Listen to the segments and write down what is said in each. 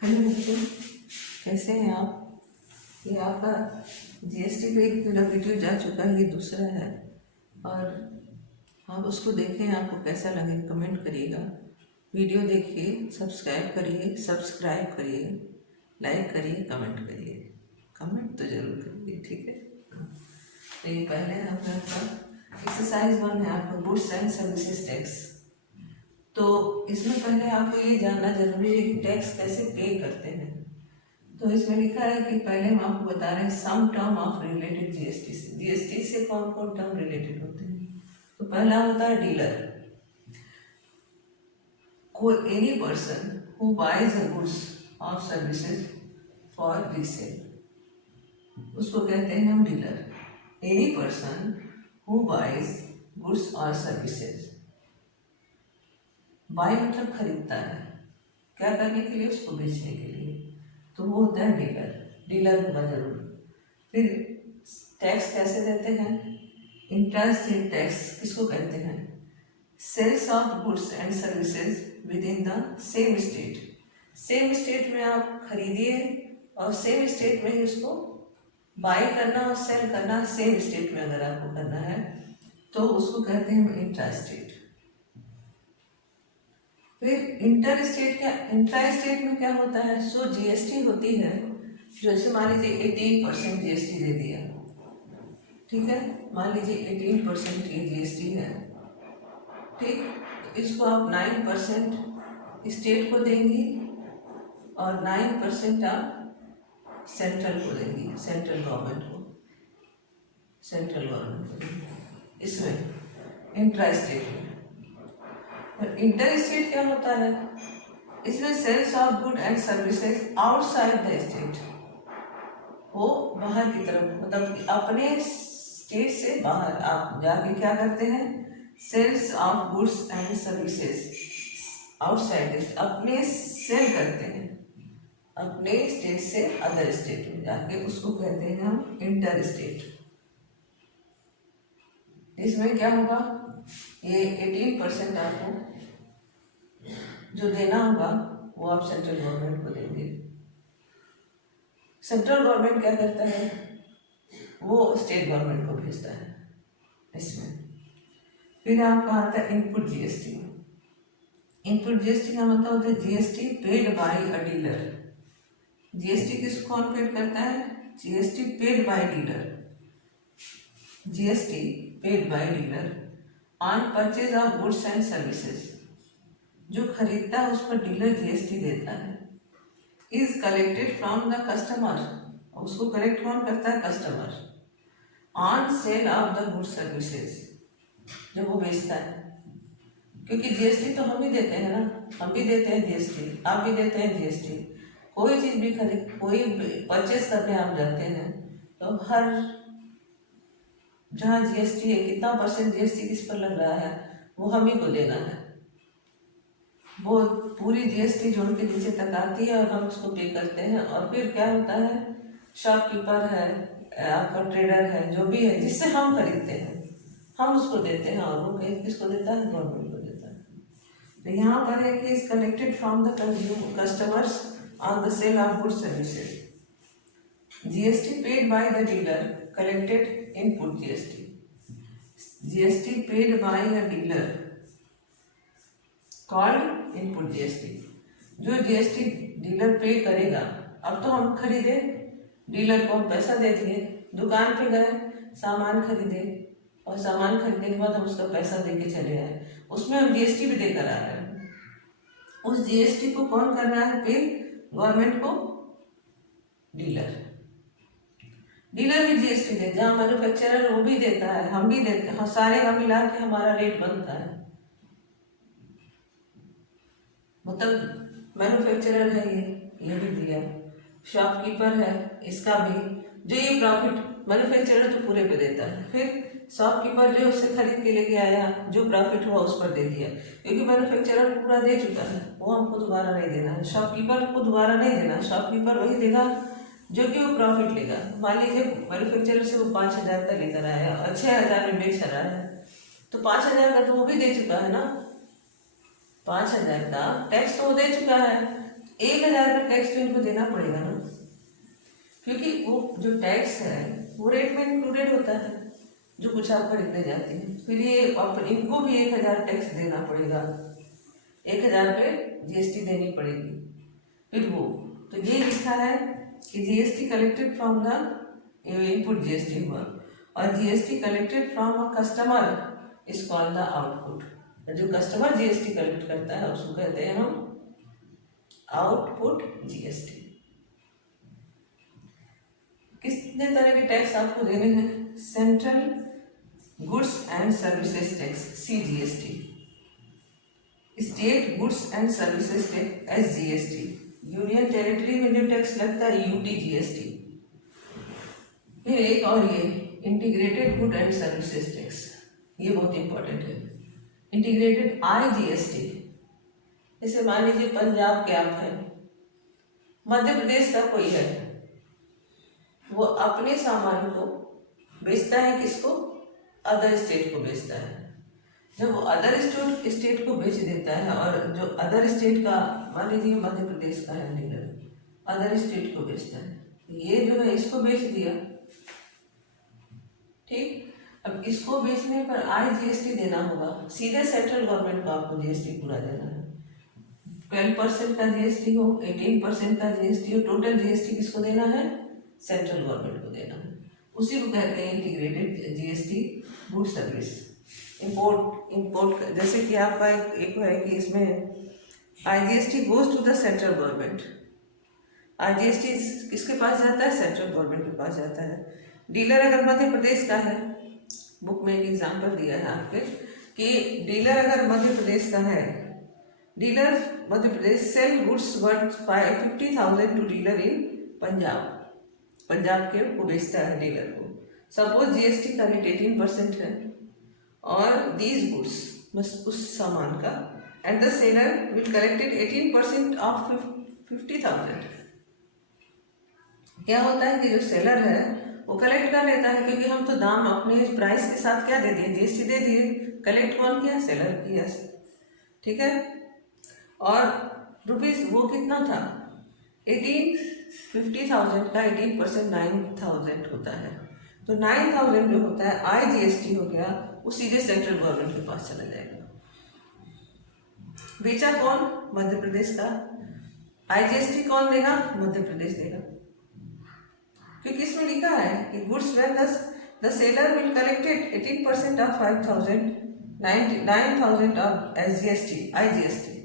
Hello बच्चों, कैसे हैं आप। ये आपका जीएसटी पे एक मेरा वीडियो जा चुका है, ये दूसरा है और आप उसको देखें, आपको कैसा लगे कमेंट करिएगा। वीडियो देखिए, सब्सक्राइब करिए, लाइक करिए, कमेंट करिए। कमेंट तो ज़रूर करिए, ठीक है। तो ये पहले है आपका एक्सरसाइज 1 है आपका गुड्स एंड सर्विसेज टैक्स। तो इसमें पहले आपको ये जानना जरूरी है कि टैक्स कैसे पे करते हैं। तो इसमें लिखा है कि पहले हम आपको बता रहे हैं सम टर्म ऑफ रिलेटेड जीएसटी से। जीएसटी से कौन कौन टर्म रिलेटेड होते हैं। तो पहला होता है डीलर। कोई any person who buys a goods और सर्विसेज फॉर रीसेल, उसको कहते हैं हम dealer. Any person who buys goods और सर्विसेज, बाय मतलब खरीदता है, क्या करने के लिए, उसको बेचने के लिए, तो वो होता है डीलर। डीलर होगा जरूर। फिर टैक्स कैसे देते हैं। इंट्रास्टेट टैक्स किसको कहते हैं। Sales of goods and services within the same state. Same state में आप खरीदिए और सेम स्टेट में ही उसको बाय करना और सेल करना। सेम स्टेट में अगर आपको करना है तो उसको कहते हैं इंट्रास्टेट। फिर इंटर स्टेट क्या, इंट्रा स्टेट में क्या होता है। सो जीएसटी होती है, जैसे मान लीजिए 18% जीएसटी दे दिया, ठीक है। मान लीजिए 18% की जीएसटी है, ठीक। तो इसको आप 9% स्टेट को देंगी और 9% आप सेंट्रल को देंगी, सेंट्रल गवर्नमेंट को देंगी इसमें इंट्रा स्टेट में। इंटर स्टेट क्या होता है, इसमें sales of good and services outside the state, वो बाहर की तरफ, मतलब अपने स्टेट से बाहर आप जाके क्या करते हैं, sales of goods and services outside, अपने सेल करते हैं अपने स्टेट से अदर स्टेट में जाके, उसको कहते हैं हम इंटर स्टेट। इसमें क्या होगा, ये 18% आपको जो देना होगा वो आप सेंट्रल गवर्नमेंट को देंगे। सेंट्रल गवर्नमेंट क्या करता है, वो स्टेट गवर्नमेंट को भेजता है इसमें। फिर आपका आता है इनपुट जीएसटी। इनपुट जीएसटी का मतलब होता है GST paid by a dealer. GST किसको कौन पेड करता है, GST paid by dealer. GST paid by dealer on purchase of goods and services, जो खरीदता है उस पर डीलर जीएसटी देता है। Is collected from the customer, उसको कलेक्ट कौन करता है, customer. On sale of the good services, जो वो बेचता है, क्योंकि जीएसटी तो हम ही देते हैं ना, हम भी देते हैं जीएसटी, आप भी देते हैं जीएसटी। कोई चीज़ भी खरीद, कोई परचेस करने आप जाते हैं तो हर जहाँ जीएसटी है, कितना % जीएसटी किस पर लग रहा है, वो हम ही को देना है। वो पूरी जीएसटी जो उनके नीचे तक आती है और हम उसको पे करते हैं। और फिर क्या होता है, शॉपकीपर है, आपका ट्रेडर है, जो भी है जिससे हम खरीदते हैं, हम उसको देते हैं और वो किसको देता है, गवर्नमेंट को देता है। तो यहाँ पर है कि is collected from the customers on the sale of good services. GST paid by the dealer collected input GST. GST paid by a dealer called input GST. जो जीएसटी डीलर पे करेगा, अब तो हम खरीदे, डीलर को हम पैसा दे दिए, दुकान पे गए, सामान खरीदे और सामान खरीदने के बाद हम उसका पैसा दे के चले आए, उसमें हम जीएसटी भी देकर आ रहे हैं। उस जीएसटी को कौन कर रहा है पे, गवर्नमेंट को डीलर। डीलर भी जीएसटी दे, जहाँ मैन्युफैक्चरर वो भी देता है, हम भी देते हैं, हाँ, सारे का मिला के हमारा रेट बनता है। मतलब मैन्युफैक्चरर है, ये भी दिया, शॉपकीपर है, इसका भी, जो ये प्रॉफिट मैन्युफैक्चरर तो पूरे पे देता है, फिर शॉपकीपर जो उससे खरीद के लेके आया, जो प्रॉफिट हुआ उस पर दे दिया, क्योंकि मैन्युफैक्चरर पूरा दे चुका है, वो हमको दोबारा नहीं देना है, शॉपकीपर को दोबारा नहीं देना, शॉपकीपर वही देगा जो कि वो प्रॉफिट लेगा। मान लीजिए मैन्युफैक्चरर से वो 5,000 का लेकर आया और 6,000 में बेच रहा है, तो 5,000 का तो वो भी दे चुका है ना, 5,000 का टैक्स तो वो दे चुका है। 1000 का टैक्स तो इनको देना पड़ेगा ना, क्योंकि वो जो टैक्स है वो रेट में इंक्लूडेड होता है जो कुछ आप खरीदने जाते हैं। फिर ये इनको भी 1000 टैक्स देना पड़ेगा, 1000 पे जीएसटी देनी पड़ेगी। फिर वो तो ये लिखा है कि GST collected from the input GST हुआ, और GST collected from a customer is called the output. जो कस्टमर जीएसटी कलेक्ट करता है उसको कहते हैं हम आउटपुट जीएसटी। कितने तरह के टैक्स आपको देने हैं? Central goods and services tax CGST, state goods and services tax SGST, union territory में जो टैक्स लगता है यूटीजीएसटी, फिर एक और ये integrated good and services tax, ये बहुत इंपॉर्टेंट है, इंटीग्रेटेड आईजीएसटी। जैसे मान लीजिए पंजाब कैब है, मध्य प्रदेश का कोई है, वो अपने सामान को बेचता है, किसको? अदर स्टेट को बेचता है। जब वो अदर स्टेट को बेच देता है, और जो अदर स्टेट का, मान लीजिए मध्य प्रदेश का है डीलर, अदर स्टेट को बेचता है, ये जो है इसको बेच दिया, ठीक। अब इसको बेचने पर आईजीएसटी देना होगा, सीधे सेंट्रल गवर्नमेंट को आपको जीएसटी पूरा देना है। 12% का जीएसटी हो, 18% का जीएसटी हो, टोटल जीएसटी किसको देना है? सेंट्रल गवर्नमेंट को देना है। उसी को कहते हैं integrated GST good service. Import जैसे कि आपका एक है कि इसमें IGST goes to the central government. IGST किसके पास जाता है? सेंट्रल गवर्नमेंट के पास जाता है। डीलर अगर मध्य प्रदेश का है, बुक में एक एग्जाम्पल दिया है आपके कि डीलर अगर मध्य प्रदेश का है, dealer Madhya Pradesh sell goods worth 50,000 to dealer in Punjab, Punjab के को बेचता है डीलर को। सपोज जीएसटी का रेट 18% है, और दीज गुड्स, बस उस सामान का, and the seller will collected 18% of 50,000। क्या होता है कि जो सेलर है वो कलेक्ट कर लेता है, क्योंकि हम तो दाम अपने प्राइस के साथ क्या दे दिए? जीएसटी दे दिए। कलेक्ट कौन किया? सेलर किया, ठीक है। और रुपीज वो कितना था? 50,000 का 18% 9,000 होता है, तो 9,000 जो होता है आईजीएसटी हो गया, वो सीधे सेंट्रल गवर्नमेंट के पास चला जाएगा। बेचा कौन? मध्य प्रदेश का। आईजीएसटी कौन देगा? मध्य प्रदेश देगा, क्योंकि इसमें लिखा है कि goods when the seller will collected 18% of 5,000, 9,000 of SGST, IGST.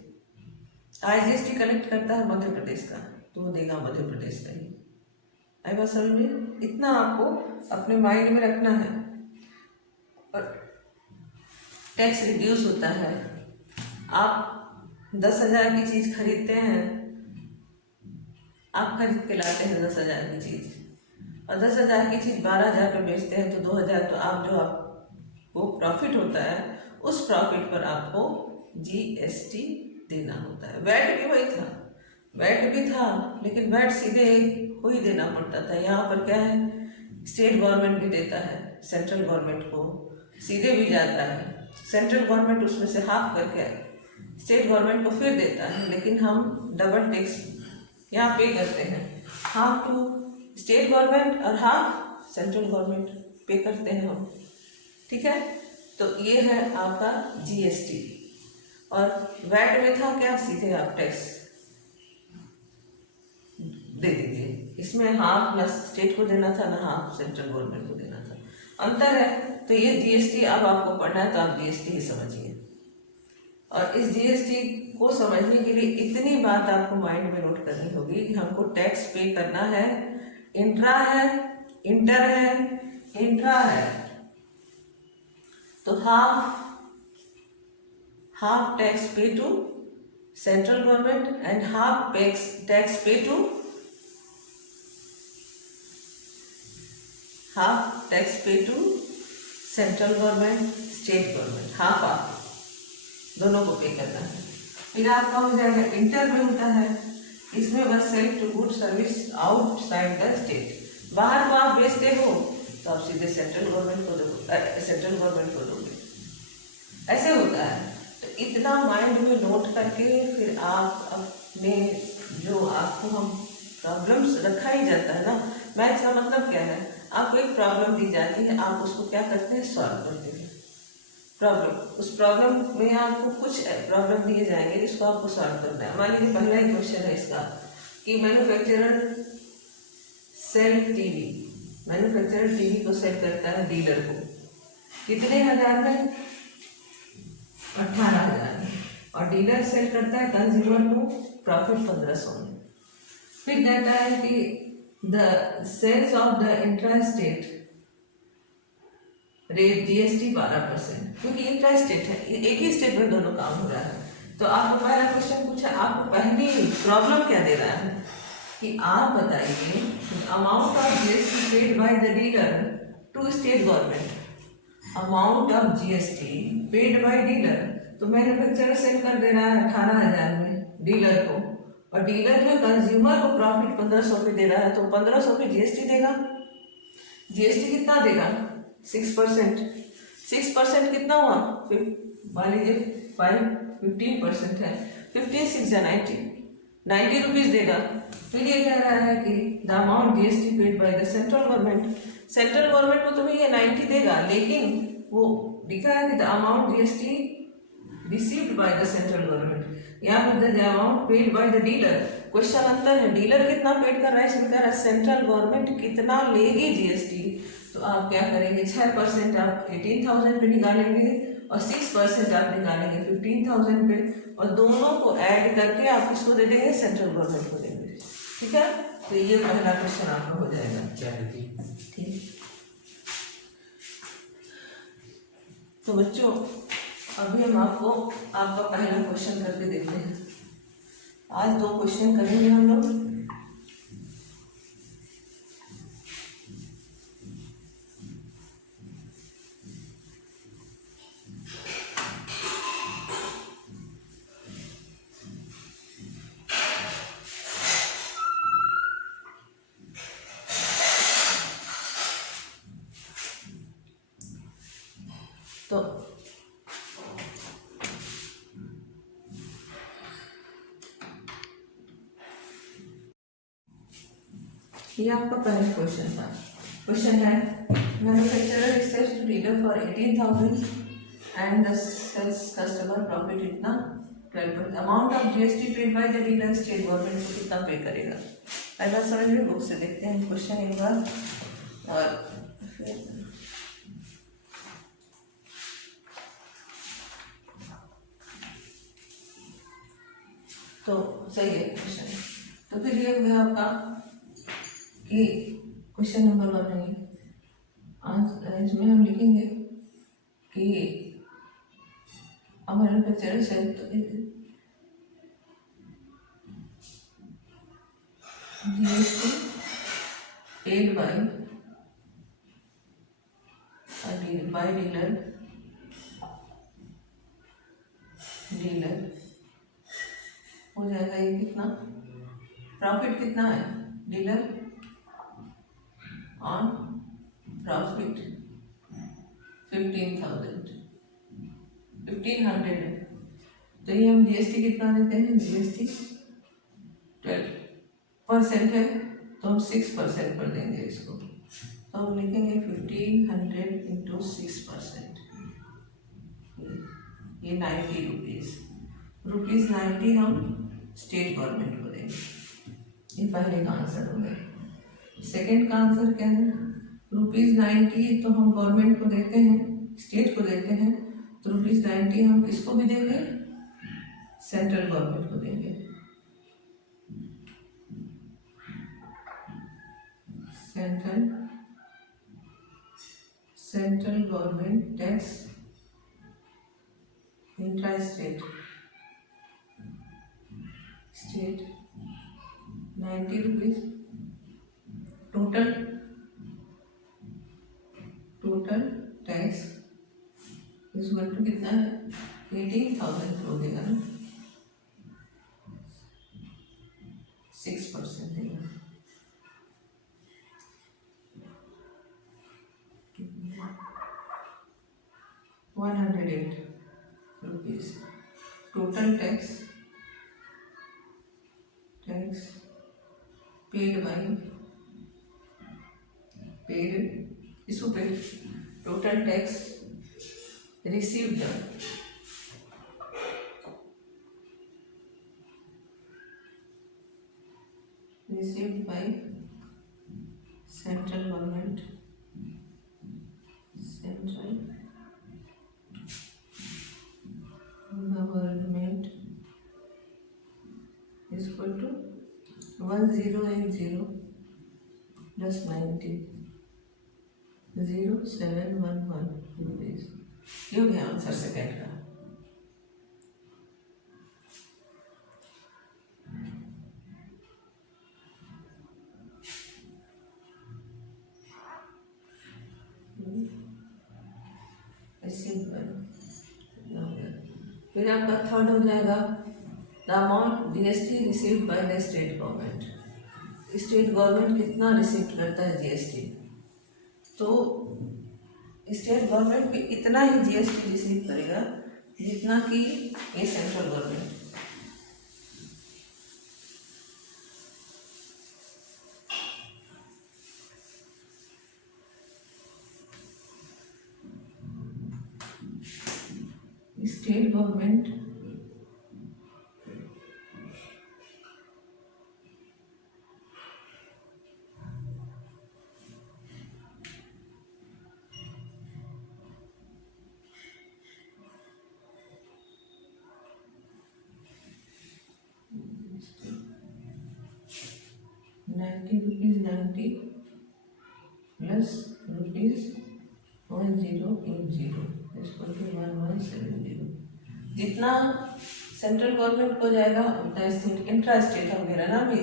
IGST collect करता है मध्य प्रदेश का, तो वो देगा मध्य प्रदेश का ही। आई बात समझ में? इतना आपको अपने माइंड में रखना है। और टैक्स रिड्यूस होता है। आप 10,000 की चीज खरीदते हैं, आप खरीद के लाते हैं 10,000 की चीज, और 10,000 की चीज 12,000 पे बेचते हैं, तो 2,000 तो आप जो आपको प्रॉफिट होता है, उस प्रॉफिट पर आपको जीएसटी देना होता है। वैट भी वही था, वैट भी था, लेकिन वैट सीधे को ही देना पड़ता था। यहाँ पर क्या है? स्टेट गवर्नमेंट भी देता है, सेंट्रल गवर्नमेंट को सीधे भी जाता है, सेंट्रल गवर्नमेंट उसमें से हाफ करके स्टेट गवर्नमेंट को फिर देता है, लेकिन हम डबल टैक्स यहाँ पे करते हैं, हाफ टू स्टेट गवर्नमेंट और हाफ सेंट्रल गवर्नमेंट पे करते हैं हम, ठीक है। तो ये है आपका जीएसटी। और वैट में था क्या? सीधे आप टैक्स दे दीजिए। इसमें हाफ न स्टेट को देना था, ना हाफ सेंट्रल गवर्नमेंट को देना था, अंतर है। तो ये जीएसटी अब आपको पढ़ना है, तो आप जीएसटी ही समझिए। और इस जीएसटी को समझने के लिए इतनी बात आपको माइंड में नोट करनी होगी कि हमको टैक्स पे करना है, इंट्रा है, इंटर है, इंट्रा है, तो half tax pay to central government and half tax pay to central government, state government, half दोनों को पे करना है। फिर आपका हो जाएगा इंटर में होता है, इसमें बस sale to good service outside the state. बाहर को आप बेचते हो तो आप सीधे सेंट्रल गवर्नमेंट को दोगे, ऐसे होता है। तो इतना माइंड में नोट करके फिर आप अपने जो आपको हम प्रॉब्लम्स रखा ही जाता है ना, मैथ्स का मतलब क्या है, आपको एक प्रॉब्लम दी जाती है, आप उसको क्या करते हैं, सॉल्व करते हैं। प्रॉब्लम, उस प्रॉब्लम में आपको कुछ प्रॉब्लम दिए जाएंगे जिसको आपको सॉल्व करना है। मान लीजिए पहला ही क्वेश्चन है इसका कि manufacturer sell TV, manufacturer TV को सेल करता है डीलर को कितने हजार में, 18,000 में, और डीलर सेल करता है कंज्यूमर को प्रॉफिट 1500 में। फिर कहता है कि the sales of the intra state rate GST 12%, क्योंकि इंट्रा स्टेट है, एक ही स्टेट में दोनों काम हो रहा है। तो आपको पहला क्वेश्चन पूछा, आपको पहली प्रॉब्लम क्या दे रहा है कि आप बताइए amount of GST paid by the dealer to state government, amount of GST paid by dealer. तो मैन्युफैक्चरर सेल कर दे रहा है 18,000 में डीलर को, और डीलर जो कंज्यूमर को प्रॉफिट 1500 पे दे रहा है, तो 1500 पे जीएसटी देगा। जीएसटी कितना देगा, 6%। 6% कितना हुआ, मान लीजिए 15% है, 15 6 90 रुपीज देगा। फिर ये कह रहा है कि the amount GST paid by the central government, central government को तुम्हें ये 90 देगा, लेकिन वो लिखा है कि the amount GST received by the central government, यहाँ पर the amount paid by the dealer. Question अंतर है, डीलर कितना पेड कर रहा है, इसमें कह रहा है सेंट्रल गवर्नमेंट कितना लेगी जीएसटी। तो आप क्या करेंगे, 6% आप 18,000 पे निकालेंगे और 6% आप निकालेंगे 15,000 पे, और दोनों को ऐड करके आप किसको दे देंगे, सेंट्रल गवर्नमेंट को देंगे। ठीक है, तो ये पहला क्वेश्चन आपका हो जाएगा। ठीक, तो बच्चों अभी हम आपको आपका पहला क्वेश्चन करके देखते हैं। आज 2 क्वेश्चन करेंगे हम लोग। तो ये आपका पहला क्वेश्चन था। क्वेश्चन है manufacturer sales to dealer for 18,000 and the sales customer profit इतना 12%, amount of GST paid by the dealer state government को कितना पे करेगा। पहला समझ में, बुक से देखते हैं क्वेश्चन एक बार, और तो सही है क्वेश्चन। तो फिर ये हो गया आपका कि क्वेश्चन नंबर 1 है, इसमें हम लिखेंगे कि manufacturer sale GST paid by dealer हो जाएगा। ये कितना प्रॉफिट कितना है, डीलर ऑन प्रॉफिट 1500 है। तो ये हम जीएसटी कितना देते हैं, जीएसटी 12% है, तो हम 6% पर देंगे इसको। तो हम लिखेंगे 1500 इंटू 6%, ये 90 रुपीज़ 90 हम स्टेट गवर्नमेंट को देंगे। ये पहले का आंसर हो गया। सेकेंड का आंसर क्या है, ₹90 तो हम गवर्नमेंट को देते हैं, स्टेट को देते हैं, तो ₹90 हम किसको भी देंगे, सेंट्रल गवर्नमेंट को देंगे। Central government tax intra state 90 rupees, total tax इस टू कितना है, 18,000 हो देगा ना, 6% देगा, 108 rupees total tax paid by paid इसको paid total tax received by central government is equal to 1080 plus 90 0711 rupees। ये हो गया आंसर सेकेंड का। फिर आपका थर्ड हो जाएगा the amount GST received by the state government. State government कितना रिसीव करता है जीएसटी, तो स्टेट गवर्नमेंट भी इतना ही जीएसटी रिसीव करेगा जितना कि ये central government. State government ₹90 plus ₹1080 इसको 1170। जितना सेंट्रल गवर्नमेंट को जाएगा उतना स्टेट इंट्रा स्टेट वगैरह ना भी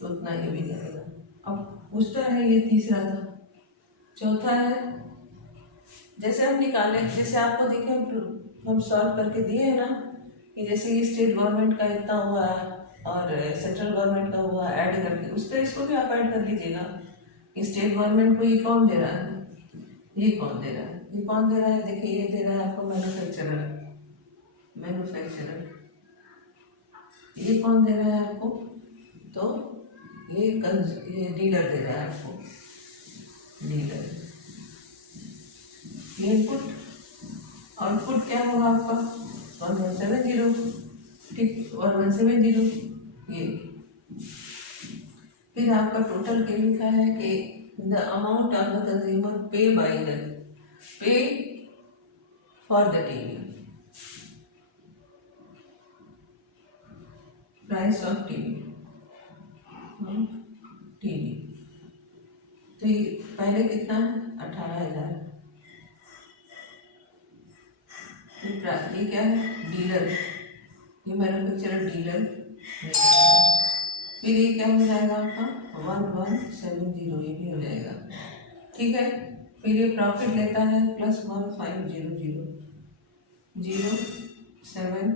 तो उतना ये भी जाएगा। अब पूछता है ये तीसरा था। चौथा है जैसे हम निकाले, जैसे आपको देखे हम सॉल्व करके दिए है ना कि जैसे ये स्टेट गवर्नमेंट का इतना हुआ और सेंट्रल गवर्नमेंट का हुआ ऐड करके उस पर इसको भी आप ऐड कर लीजिएगा। स्टेट गवर्नमेंट को ये कौन दे रहा है, ये कौन दे रहा है, ये कौन दे रहा है, देखिए ये दे रहा है आपको मैन्युफैक्चरर, ये कौन दे रहा है आपको, तो ये डीलर दे रहा है आपको, डीलर। ये इनपुट आउटपुट क्या होगा आपका 1170, ठीक 1170 ये। फिर आपका टोटल क्या लिखा है कि the amount of the consumer pay for the TV, price of TV, तो ये पहले कितना है 18,000। ये क्या है डीलर, ये मैन्युफैक्चरर डीलर। फिर ये क्या हो जाएगा आपका 1170, ये भी हो जाएगा, ठीक है। फिर ये प्रॉफिट लेता है प्लस 1500 07,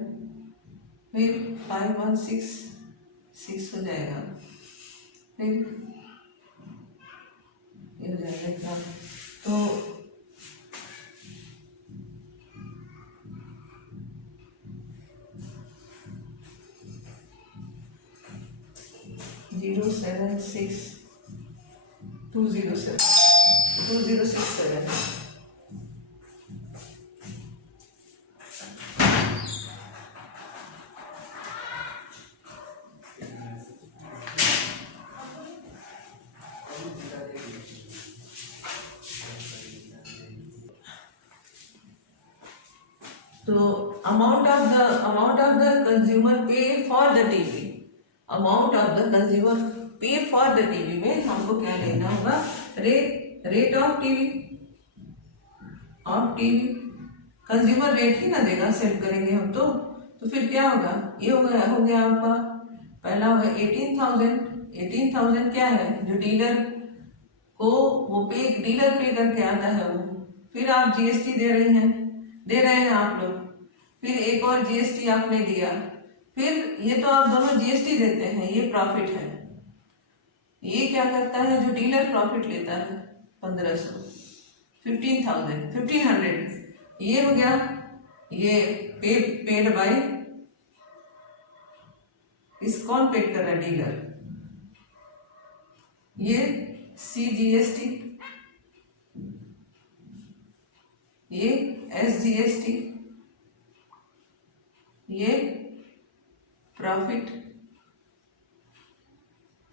फिर 5166 हो जाएगा। फिर ये हो जाएगा इतना, तो 2067 तो amount of the consumer pay for the TV, amount of the consumer pay for the TV में हमको क्या लेना होगा, rate of TV, consumer rate ही ना देगा, सेट करेंगे हम तो फिर क्या होगा, ये हो गया आपका पहला होगा 18,000 क्या है जो डीलर को वो डीलर पे करके आता है वो, फिर आप जीएसटी दे रहे हैं आप लोग, फिर एक और जीएसटी आपने दिया, फिर ये तो आप दोनों जीएसटी देते हैं, ये प्रॉफिट है। ये क्या करता है जो डीलर प्रॉफिट लेता है 1500, 1500, ये हो गया, ये पेड बाय, इस कौन पेड कर रहा है, डीलर। ये CGST, ये SGST, ये प्रॉफिट।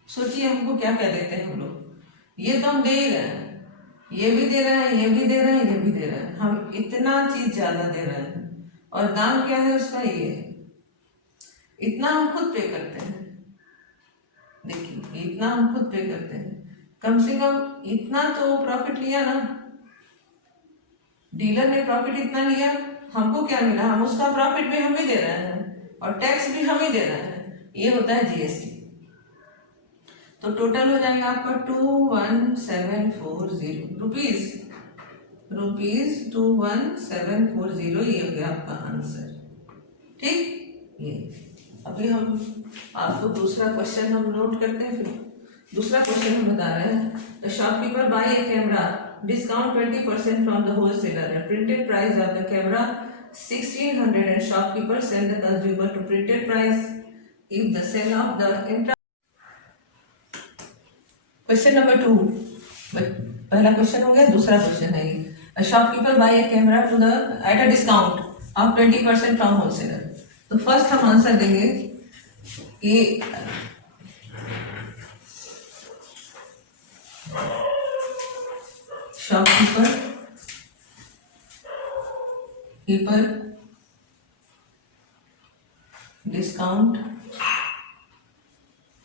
सोचिए हमको क्या क्या देते हैं हम लोग, ये तो हम दे ही रहे हैं, ये भी दे रहे हैं, ये भी दे रहे हैं, ये भी दे रहे हैं, हम इतना चीज ज्यादा दे रहे हैं और दाम क्या है उसका, ये है। इतना हम खुद पे करते हैं, देखिए इतना हम खुद पे करते हैं, कम से कम इतना तो प्रॉफिट लिया ना, डीलर ने प्रॉफिट इतना लिया, हमको क्या मिला, हम उसका प्रॉफिट भी हम ही दे रहे हैं और टैक्स भी हम ही दे रहे हैं, ये होता है GST। तो टोटल हो जाएगा आपका 21740 रुपीज 21740, ये हो गया आपका आंसर। ठीक, ये अभी हम आपको दूसरा क्वेश्चन हम नोट करते हैं। फिर दूसरा क्वेश्चन हम बता रहे हैं, the shopkeeper buy a camera, discount 20% from the wholesaler, printed price of the camera 1600 and shopkeeper sell the consumer to printed price if the sale of the question number 2, पहला question हो गया, दूसरा question है ये, a shopkeeper buy a camera to the at a discount of 20% from wholesaler. तो first हम answer देंगे कि शॉपकीपर डिस्काउंट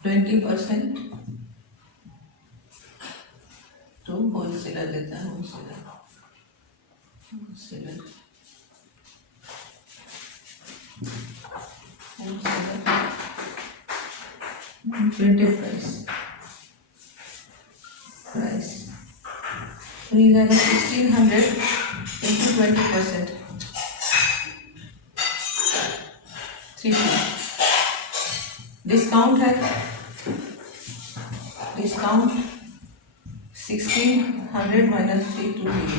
20% तो होलसेलर देता है, होलसेलर प्रिंटेड प्राइस तो ये जाएगा 1600 इंटू 20%, 3 डिस्काउंट है, डिस्काउंट 1600 माइनस 320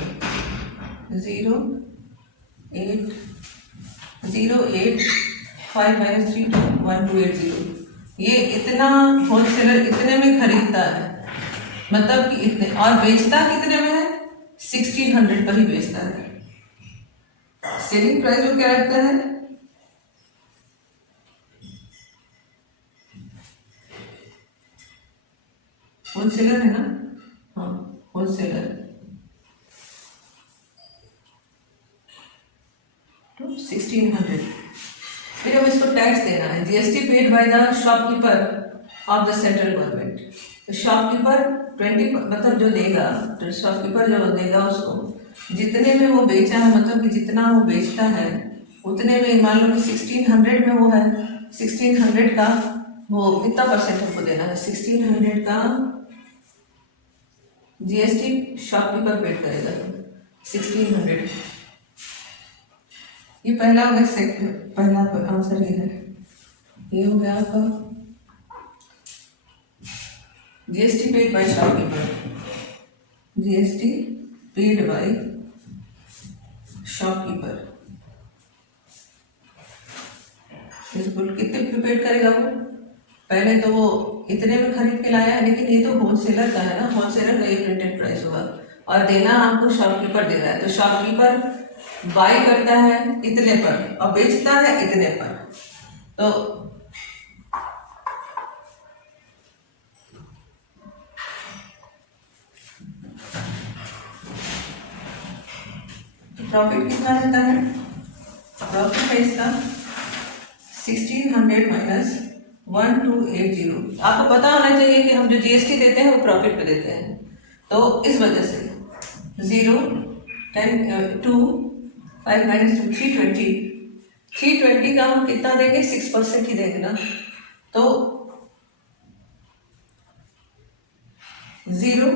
0.5 माइनस 3 1280। ये इतना होलसेलर इतने में खरीदता है, मतलब कि इतने, और बेचता कितने में है, 1600 पर ही बेचता है। सेलिंग प्राइस वो क्या रखता है, होलसेलर है ना, हाँ होलसेलर, तो 1600। फिर अब इसको टैक्स देना है, GST paid by the shopkeeper of the central government. तो शॉपकीपर 20 मतलब जो देगा, तो शॉपकीपर जो देगा उसको जितने में वो बेचा है, मतलब कि जितना वो बेचता है उतने में, मान लो कि 1600 में वो है, 1600 का वो कितना परसेंट हमको देना है, 1600 का GST शॉपकीपर पेड करेगा 1600। ये पहला हो गया, पहला आंसर ये है, ये हो गया आपका GST paid by shopkeeper, GST paid by shopkeeper, इसको कितने पे पेड करेगा वो, पहले तो वो इतने में खरीद के लाया है, लेकिन ये तो होलसेलर का है ना, होलसेलर का ये प्रिंटेड प्राइस होगा और देना आपको शॉपकीपर दे रहा है, तो शॉपकीपर बाय करता है इतने पर और बेचता है इतने पर, तो प्रॉफिट कितना रहता है, प्रॉफिट है इसका 1600 माइनस 1280। आपको पता होना चाहिए कि हम जो GST देते हैं वो प्रॉफिट पे देते हैं, तो इस वजह से 0 10 2 5 माइनस 2 320 का हम कितना देंगे, 6% ही देंगे ना, तो 0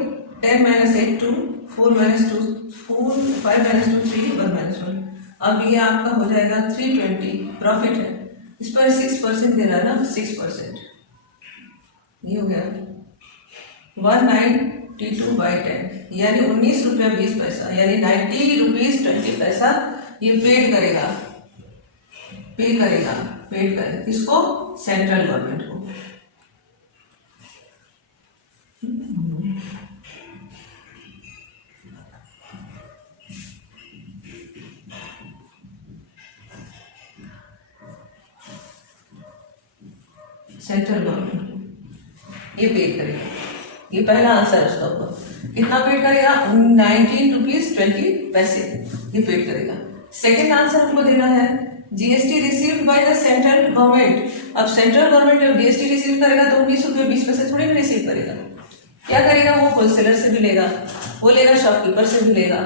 10 माइनस 8 2 4 माइनस 2 4 5 माइनस 2 3 1 माइनस 1। अब ये आपका हो जाएगा 320 प्रॉफिट है, इस पर 6% दे रहा है ना, 6%, ये हो गया 192 बाई 10 यानी 19 रुपया 20 पैसा, यानी 90 रुपीज 20 पैसा ये पेड करेगा, पेड करेगा किसको, सेंट्रल गवर्नमेंट को। सेंट्रल गवर्नमेंट ये पे करेगा। ये पहला आंसर है उसका ऊपर। कितना पेड करेगा? 19 रुपीज 20 पैसे ये पेड करेगा। सेकेंड आंसर हमको देना है GST received by the central government. अब सेंट्रल गवर्नमेंट जब जीएसटी रिसीव करेगा तो 19 रुपये 20 पैसे थोड़ी भी रिसीव करेगा। क्या करेगा? वो होलसेलर से भी लेगा, वो लेगा शॉपकीपर से भी लेगा,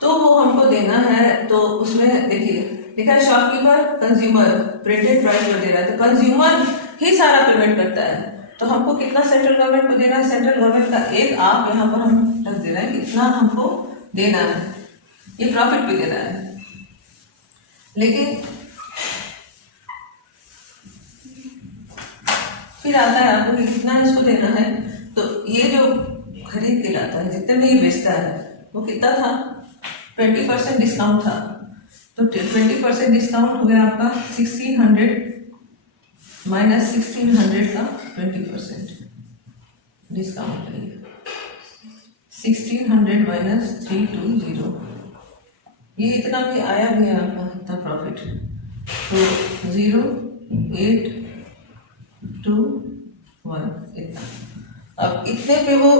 तो वो हमको देना है। तो उसमें देखिए लिखा है शॉपकीपर कंज्यूमर प्रिंटेड प्राइस पर दे रहा है, तो कंज्यूमर ही सारा पेमेंट करता है। तो हमको कितना सेंट्रल गवर्नमेंट को देना है? सेंट्रल गवर्नमेंट का एक आप यहाँ पर हम रख दे रहे हैं, इतना हमको देना है, ये प्रॉफिट पे दे रहा है। लेकिन फिर आता है आपको कि कितना इसको देना है। तो ये जो खरीद के लाता है, जितने में ये बेचता है, वो कितना था? 20% डिस्काउंट था। तो 20% डिस्काउंट हो गया आपका 1600 माइनस 1600 का 20% डिस्काउंट है। 1600 माइनस 320, ये इतना भी आया भी है आपका इतना प्रॉफिट। तो 0 8 2 1 इतना। अब इतने पे वो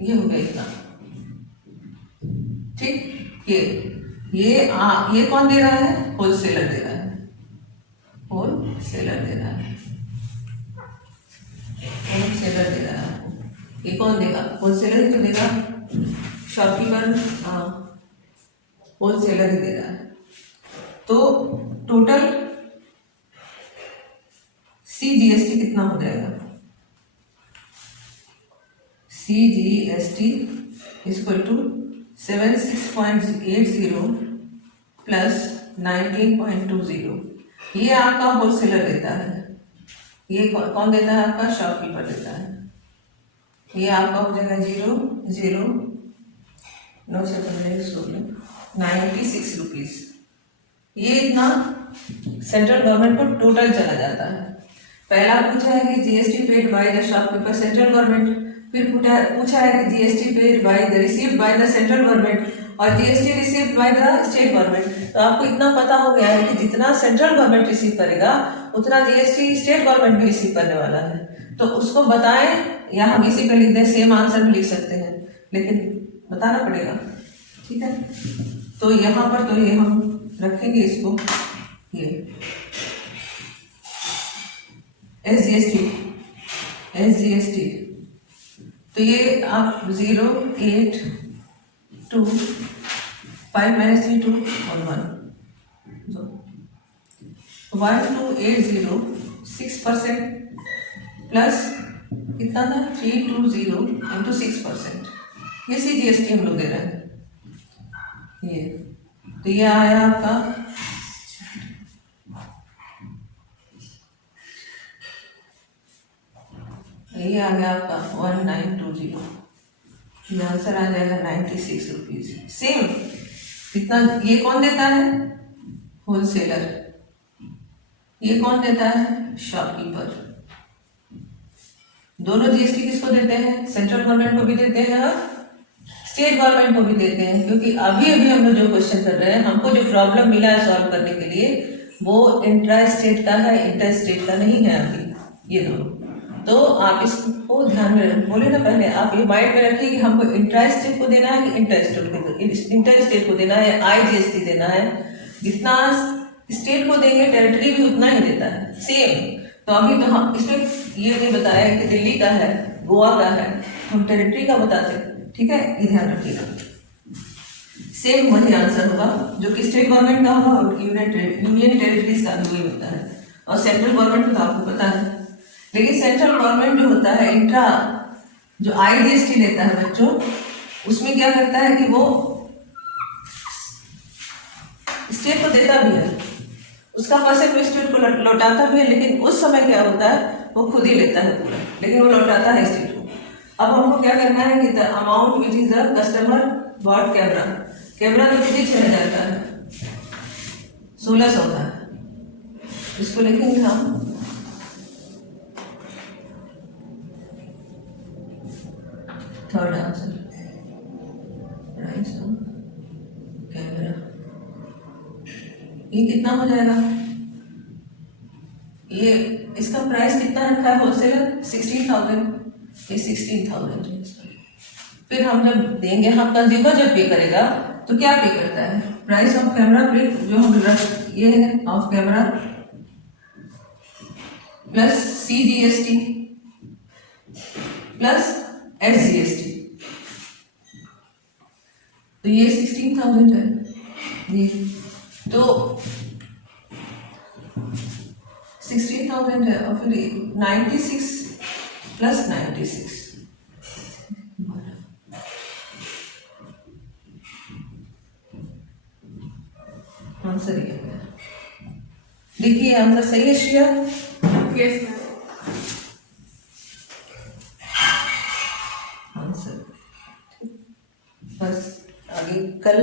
ये हो गया इतना, ठीक। ये कौन दे रहा है? होलसेलर दे रहा है, होलसेलर दे रहा है, होलसेलर दे रहा है आपको। ये कौन देगा? होलसेलर ही तो देगा, शॉपकीपर होलसेलर ही दे रहा है। तो टोटल CGST कितना हो जाएगा? CGST equal to 76.80 plus 19.20। ये आपका होलसेलर देता है, ये कौन देता है? आपका शॉपकीपर देता है। ये आपका हो जाएगा 0 0 9 से 96 रुपीज। ये इतना सेंट्रल गवर्नमेंट को टोटल चला जाता है। पहला पूछा है कि GST paid by the shopkeeper central government, फिर पूछा है कि GST paid by the received by the central government और GST received by the state government. तो आपको इतना पता हो गया है कि जितना सेंट्रल गवर्नमेंट रिसीव करेगा उतना जीएसटी स्टेट गवर्नमेंट भी रिसीव करने वाला है। तो उसको बताएं, या हम इसी पे लिख दें, सेम आंसर भी लिख सकते हैं, लेकिन बताना पड़ेगा, ठीक है। तो यहाँ पर तो ये हम रखेंगे इसको, ये SGST। तो ये आप 0 8 2 5 माइनस 3 2 और 1 1280 6% प्लस कितना था? 320 इंटू 6%। ये CGST हम लोग दे रहे हैं। ये तो ये आया आपका ये आ गया आपका 1920। ये आंसर आ जाएगा 96 रुपीज। सेम कितना? ये कौन देता है? होलसेलर। ये कौन देता है? शॉपकीपर। दोनों जीएसटी किसको देते हैं? सेंट्रल गवर्नमेंट को भी देते हैं और स्टेट गवर्नमेंट को भी देते हैं। क्योंकि अभी हम लोग जो क्वेश्चन कर रहे हैं, हमको जो प्रॉब्लम मिला है सॉल्व करने के लिए, वो इंट्रा स्टेट का है, इंटर स्टेट का नहीं है अभी, ये दोनों। तो आप इसको ध्यान में बोले ना, पहले आप ये माइंड में रखिए कि हमको इंट्रा स्टेट को देना है कि इंटर स्टेट को देना है, IGST देना है। जितना स्टेट को देंगे टेरिटरी भी उतना ही देता है, सेम। तो अभी तो हम इसमें ये नहीं बताया कि दिल्ली का है, गोवा का है, हम टेरिटरी का बताते, ठीक है, ये ध्यान रखिएगा। सेम वही आंसर होगा जो कि स्टेट गवर्नमेंट का होगा और यूनियन टेरिटरीज का भी वही होता है। और सेंट्रल गवर्नमेंट तो आपको पता है, लेकिन सेंट्रल गवर्नमेंट जो होता है इंट्रा जो IGST लेता है बच्चों, उसमें क्या करता है कि वो स्टेट को देता भी है, उसका परसेंट स्टेट को लौटाता भी है, लेकिन उस समय क्या होता है वो खुद ही लेता है पूरा, लेकिन वो लौटाता है स्टेट को। अब हमको क्या करना है कि the amount which is the customer bought camera तो कितनी 6000 का है, 1600 का है। इसको लिखेंगे हम third answer, price of camera. ये कितना हो जाएगा? ये इसका प्राइस कितना रखा है होलसेलर? 16,000। ये 16,000 है इसका। फिर हम जब देंगे, हम कंज्यूमर जब पे करेगा तो क्या पे करता है? प्राइस ऑफ कैमरा प्लेट जो हम ये है of camera plus CGST plus SGST, तो ये 16,000 है। ये तो 16,000 है और फिर 96 प्लस 96 आंसर ये है। देखिए आंसर सही है श्रेया? Yes ma'am. आंसर बस आगे कल